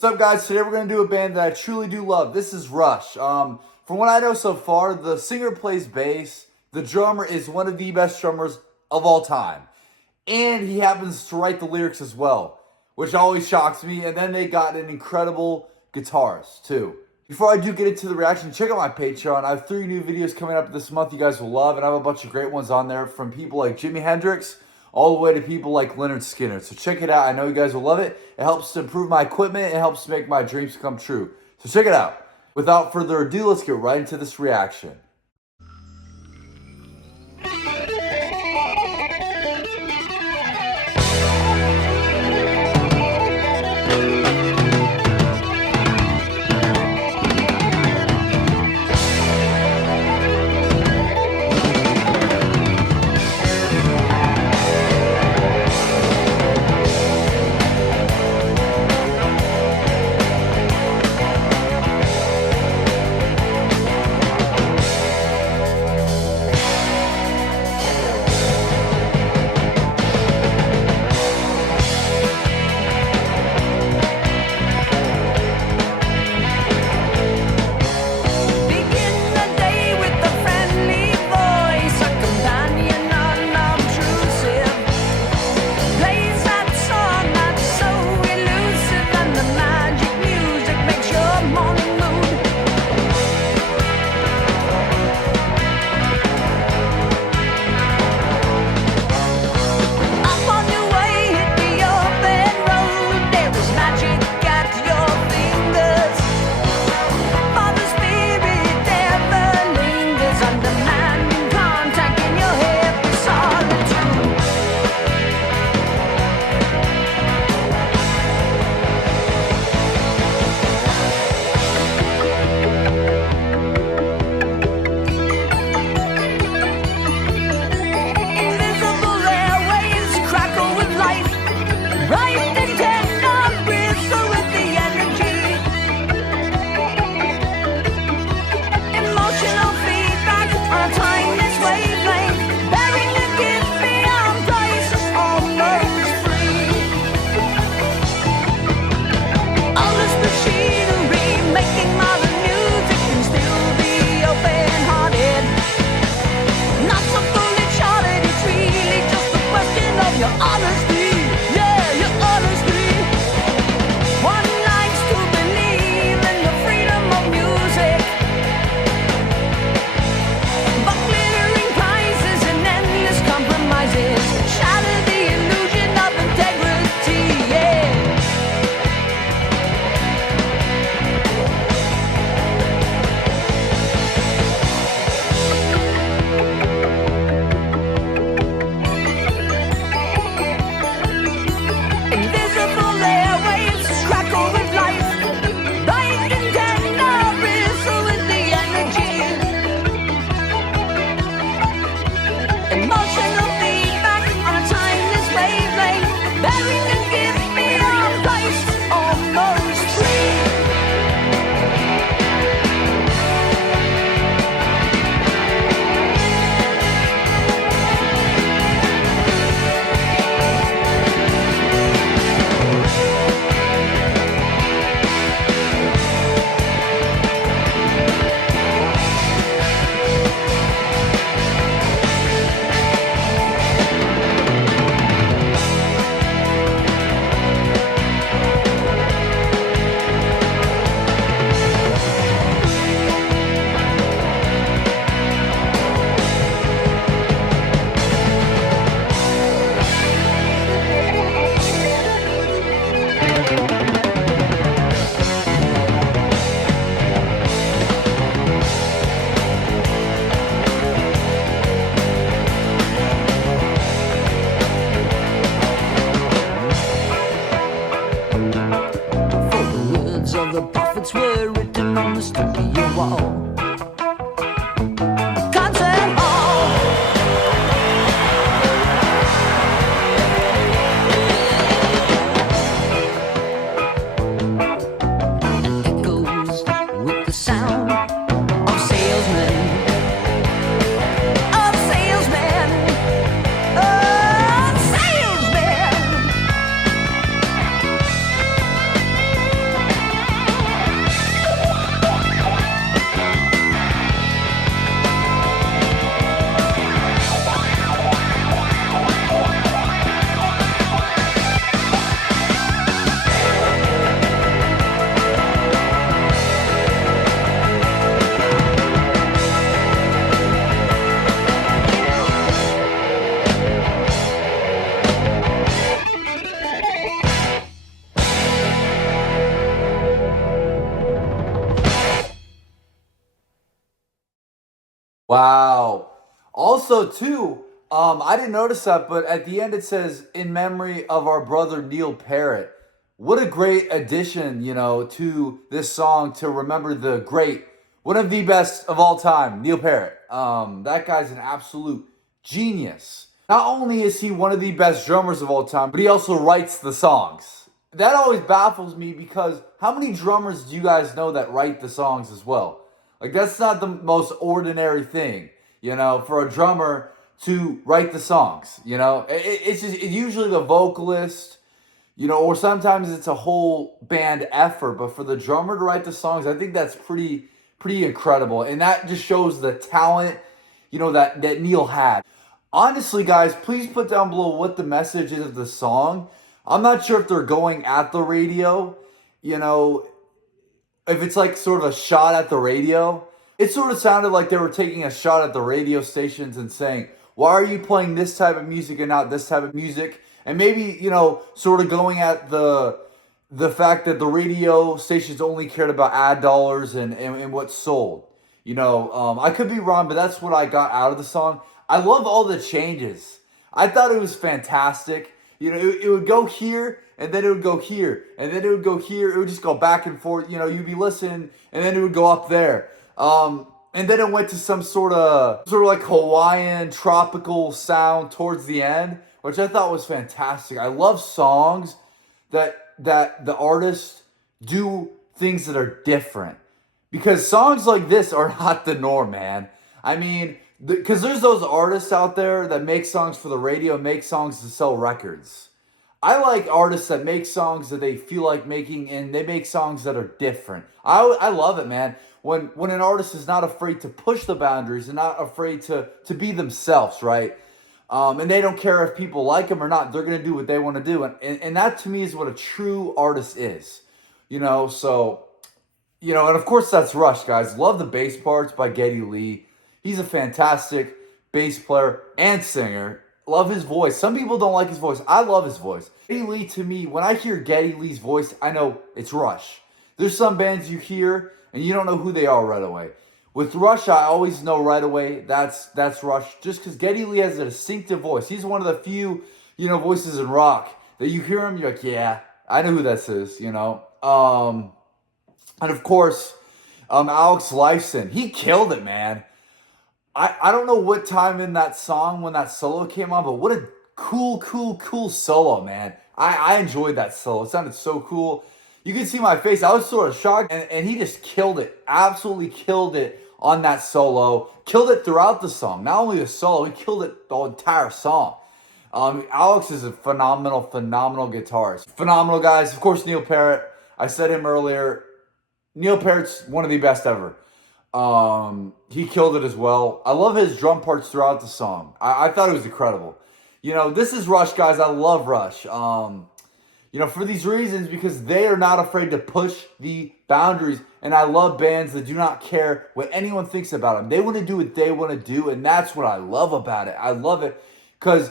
What's up, guys? Today we're going to do a band that I truly do love. This is Rush. From what I know so far, the singer plays bass. The drummer is one of the best drummers of all time. And he happens to write the lyrics as well, which always shocks me. And then they got an incredible guitarist, too. Before I do get into the reaction, check out my Patreon. I have 3 new videos coming up this month you guys will love. And I have a bunch of great ones on there from people like Jimi Hendrix all the way to people like Lynyrd Skynyrd. So check it out. I know you guys will love it. It helps to improve my equipment. It helps to make my dreams come true. So check it out. Without further ado, let's get right into this reaction. The prophets were written on the studio wall. Concert hall. Echoes with the sound of salesmen. Of salesmen. Of salesmen. Wow. Also, too, I didn't notice that, but at the end it says, in memory of our brother Neil Parrott. What a great addition, to this song to remember the great, one of the best of all time, Neil Parrott. That guy's an absolute genius. Not only is he one of the best drummers of all time, but he also writes the songs. That always baffles me because how many drummers do you guys know that write the songs as well? Like, that's not the most ordinary thing, for a drummer to write the songs. It's usually the vocalist, or sometimes it's a whole band effort. But for the drummer to write the songs, I think that's pretty incredible, and that just shows the talent, that Neil had. Honestly, guys, please put down below what the message is of the song. I'm not sure if they're going at the radio, if it's like sort of a shot at the radio. It sort of sounded like they were taking a shot at the radio stations and saying, why are you playing this type of music and not this type of music? And maybe, sort of going at the fact that the radio stations only cared about ad dollars and what's sold. I could be wrong, but that's what I got out of the song. I love all the changes. I thought it was fantastic. It would go here, and then it would go here, and then it would go here. It would just go back and forth. You'd be listening, and then it would go up there. And then it went to some sort of like Hawaiian tropical sound towards the end, which I thought was fantastic. I love songs that the artists do things that are different, because songs like this are not the norm, man. I mean, because there's those artists out there that make songs for the radio, make songs to sell records. I like artists that make songs that they feel like making, and they make songs that are different. I love it, man. When an artist is not afraid to push the boundaries and not afraid to be themselves, right? And they don't care if people like them or not. They're going to do what they want to do. And that to me is what a true artist is. So, and of course that's Rush, guys. Love the bass parts by Geddy Lee. He's a fantastic bass player and singer. Love his voice. Some people don't like his voice. I love his voice. Geddy Lee, to me, when I hear Geddy Lee's voice, I know it's Rush. There's some bands you hear and you don't know who they are right away. With Rush, I always know right away that's Rush, just because Geddy Lee has a distinctive voice. He's one of the few, voices in rock that you hear him, you're like, yeah, I know who this is, And of course, Alex Lifeson, he killed it, man. I don't know what time in that song when that solo came on, but what a cool solo, man. I enjoyed that solo. It sounded so cool. You can see my face. I was sort of shocked, and he just killed it. Absolutely killed it on that solo. Killed it throughout the song. Not only the solo, he killed it the entire song. Alex is a phenomenal guitarist. Phenomenal, guys. Of course, Neil Parrott. I said him earlier. Neil Parrott's one of the best ever. He killed it as well. I love his drum parts throughout the song. I thought it was incredible. This is Rush, guys. I love Rush. For these reasons, because they are not afraid to push the boundaries. And I love bands that do not care what anyone thinks about them. They want to do what they want to do, and that's what I love about it. I love it because,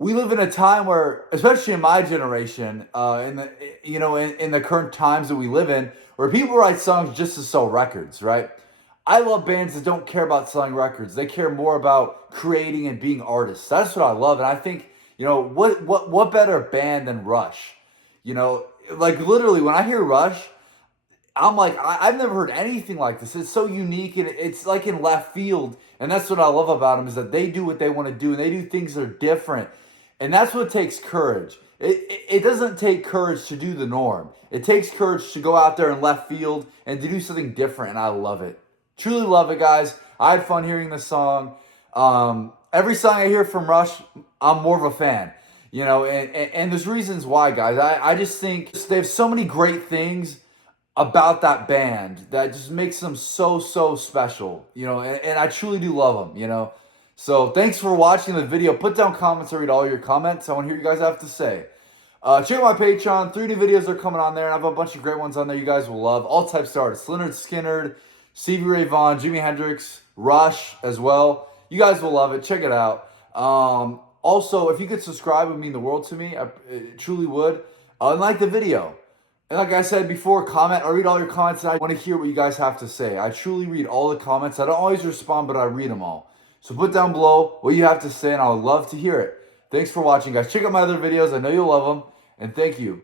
we live in a time where, especially in my generation, in the current times that we live in, where people write songs just to sell records, right? I love bands that don't care about selling records. They care more about creating and being artists. That's what I love, and I think, what better band than Rush? Like literally when I hear Rush, I'm like, I've never heard anything like this. It's so unique, and it's like in left field, and that's what I love about them, is that they do what they want to do, and they do things that are different, and that's what takes courage. It doesn't take courage to do the norm. It takes courage to go out there in left field and to do something different, and I love it. Truly love it, guys. I had fun hearing this song. Every song I hear from Rush, I'm more of a fan. And there's reasons why, guys. I just think they have so many great things about that band that just makes them so special, and I truly do love them, So thanks for watching the video. Put down comments. I read all your comments. I want to hear what you guys have to say. Check out my Patreon. 3 new videos are coming on there, and I have a bunch of great ones on there you guys will love. All types of artists. Lynyrd Skynyrd, Stevie Ray Vaughan, Jimi Hendrix, Rush as well. You guys will love it. Check it out. Also, if you could subscribe, it would mean the world to me. It truly would. And like the video. And like I said before, comment. I read all your comments and I want to hear what you guys have to say. I truly read all the comments. I don't always respond, but I read them all. So put down below what you have to say and I would love to hear it. Thanks for watching, guys. Check out my other videos. I know you'll love them. And thank you.